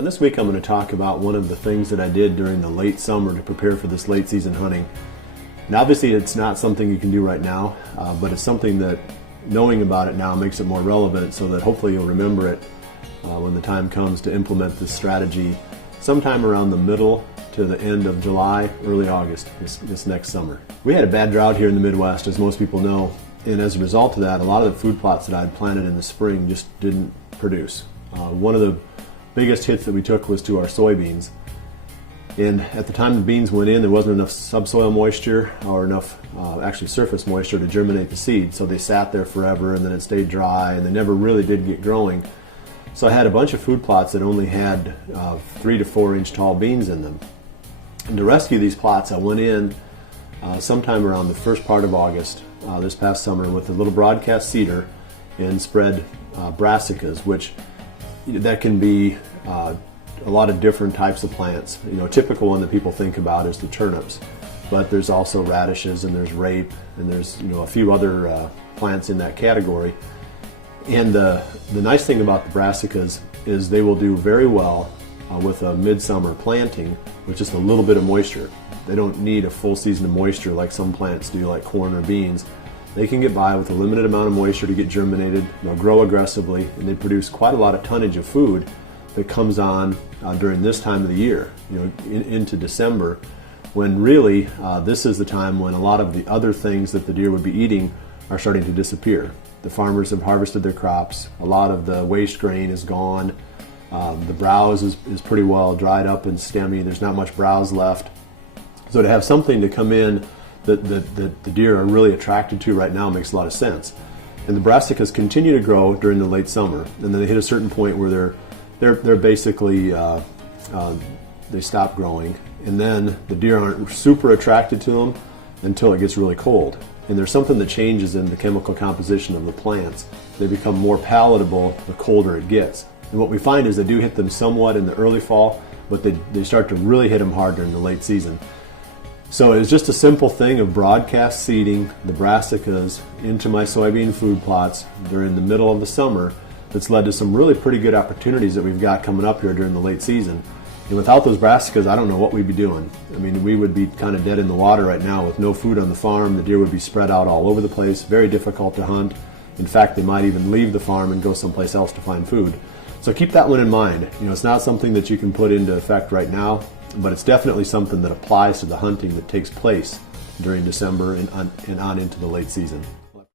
And this week I'm going to talk about one of the things that I did during the late summer to prepare for this late season hunting. And obviously it's not something you can do right now, but it's something that knowing about it now makes it more relevant so that hopefully you'll remember it when the time comes to implement this strategy sometime around the middle to the end of July, early August this next summer. We had a bad drought here in the Midwest, as most people know, and as a result of that, a lot of the food plots that I had planted in the spring just didn't produce. One of the biggest hits that we took was to our soybeans. And at the time the beans went in, there wasn't enough subsoil moisture or enough actually surface moisture to germinate the seed. So they sat there forever and then it stayed dry and they never really did get growing. So I had a bunch of food plots that only had 3 to 4 inch tall beans in them. And to rescue these plots, I went in sometime around the first part of August this past summer with a little broadcast seeder and spread brassicas, which that can be a lot of different types of plants. You know, a typical one that people think about is the turnips, but there's also radishes and there's rape and there's a few other plants in that category. And the nice thing about the brassicas is they will do very well with a midsummer planting with just a little bit of moisture. They don't need a full season of moisture like some plants do, like corn or beans. They can get by with a limited amount of moisture to get germinated. They'll grow aggressively and they produce quite a lot of tonnage of food that comes on during this time of the year, into December, when really this is the time when a lot of the other things that the deer would be eating are starting to disappear. The farmers have harvested their crops. A lot of the waste grain is gone. The browse is pretty well dried up and stemmy. There's not much browse left. So to have something to come in that the deer are really attracted to right now makes a lot of sense. And the brassicas continue to grow during the late summer, and then they hit a certain point where they're basically they stop growing, and then the deer aren't super attracted to them until it gets really cold. And there's something that changes in the chemical composition of the plants. They become more palatable the colder it gets. And what we find is they do hit them somewhat in the early fall, but they start to really hit them hard during the late season. So it was just a simple thing of broadcast seeding the brassicas into my soybean food plots during the middle of the summer that's led to some really pretty good opportunities that we've got coming up here during the late season. And without those brassicas, I don't know what we'd be doing. I mean, we would be kind of dead in the water right now with no food on the farm. The deer would be spread out all over the place, very difficult to hunt. In fact, they might even leave the farm and go someplace else to find food. So keep that one in mind. It's not something that you can put into effect right now, but it's definitely something that applies to the hunting that takes place during December and on into the late season.